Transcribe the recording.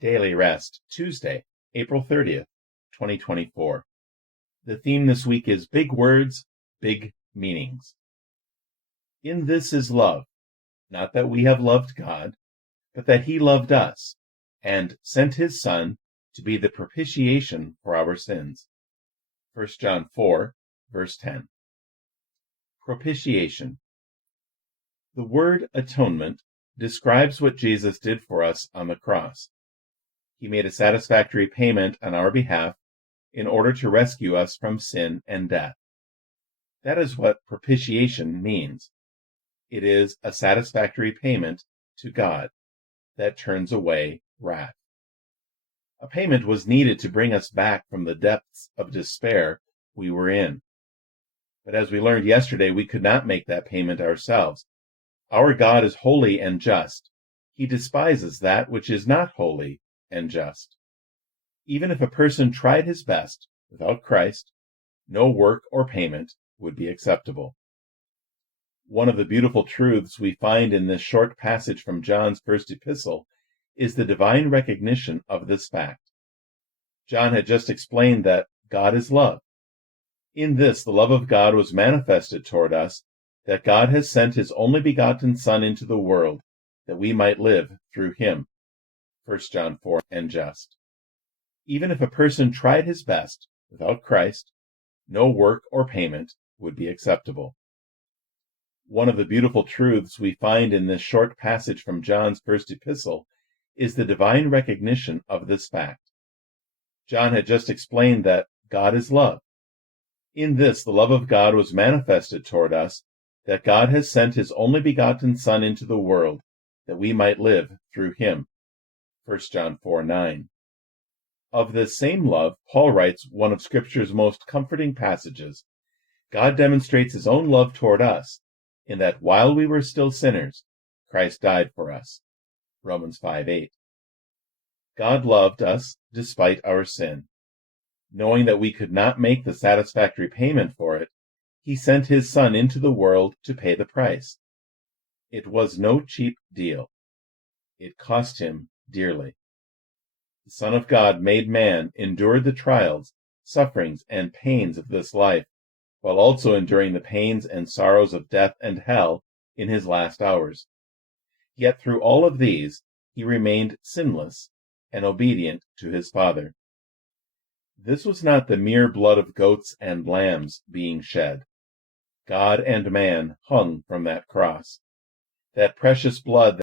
Daily Rest, Tuesday, April 30th, 2024. The theme this week is Big Words, Big Meanings. In this is love, not that we have loved God, but that he loved us, and sent his Son to be the propitiation for our sins. 1 John 4, verse 10. Propitiation. The word atonement describes what Jesus did for us on the cross. He made a satisfactory payment on our behalf in order to rescue us from sin and death. That is what propitiation means. It is a satisfactory payment to God that turns away wrath. A payment was needed to bring us back from the depths of despair we were in. But as we learned yesterday, we could not make that payment ourselves. Our God is holy and just. He despises that which is not holy and just. Even if a person tried his best, without Christ, no work or payment would be acceptable. One of the beautiful truths we find in this short passage from John's first epistle is the divine recognition of this fact. John had just explained that God is love. In this, the love of God was manifested toward us, that God has sent his only begotten Son into the world, that we might live through him. 1 John 4, and just. Even if a person tried his best, without Christ, no work or payment would be acceptable. One of the beautiful truths we find in this short passage from John's first epistle is the divine recognition of this fact. John had just explained that God is love. In this, the love of God was manifested toward us, that God has sent his only begotten Son into the world, that we might live through him. 1 John 4:9. Of this same love, Paul writes one of Scripture's most comforting passages. God demonstrates his own love toward us, in that while we were still sinners, Christ died for us. Romans 5:8. God loved us despite our sin. Knowing that we could not make the satisfactory payment for it, he sent his Son into the world to pay the price. It was no cheap deal. It cost him dearly. The Son of God, made man, endured the trials, sufferings, and pains of this life, while also enduring the pains and sorrows of death and hell in his last hours. Yet through all of these, he remained sinless and obedient to his Father. This was not the mere blood of goats and lambs being shed. God and man hung from that cross. That precious blood